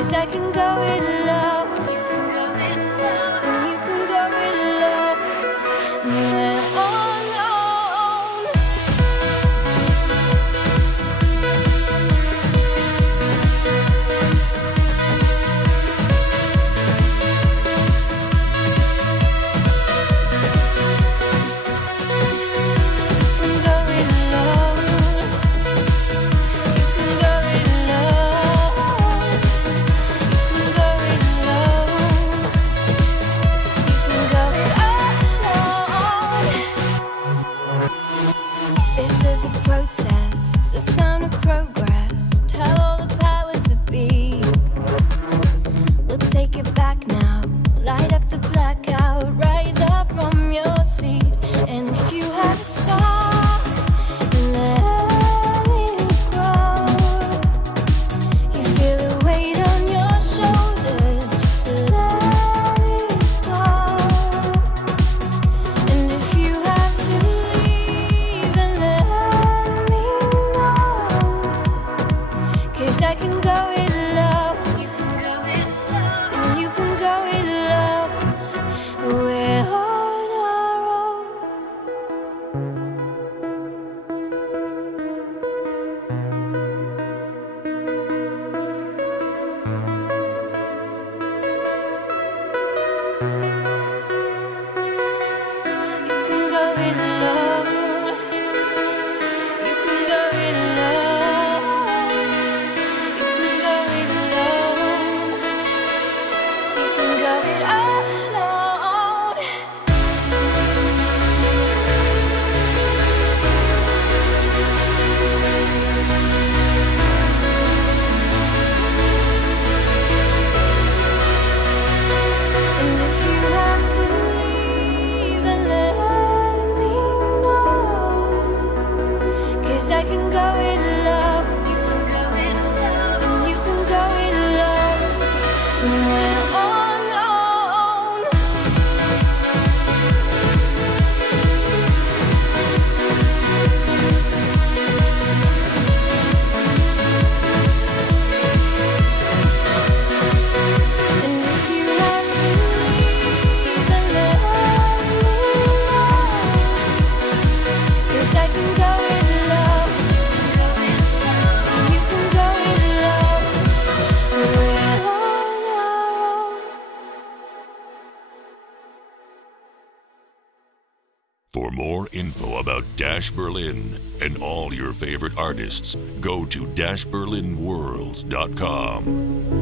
'Cause I can go it alone. You can go it alone. And you can go it alone. We're on our own. Protest, the sound of progress. Tell all the powers that be, we'll take it back now. Light up the blackout, rise up from your seat. And if you have a spark, let it grow. You feel the weight on your shoulders, just let it go. And if you have to leave, then let me know. 'Cause I can go it alone. You can go it alone. And you can go it alone. We're on our own. You can go it alone. You can go it alone. You can go it alone. You can go it alone. And if you have to leave, then let me know. 'Cause I can go it alone. You can go it alone. And you can go it alone. We're on our own. And if you have to leave, then let me know. 'Cause I can go it alone. You can go it alone. We're on our own. For more info about Dash Berlin and all your favorite artists, go to dashberlinworlds.com.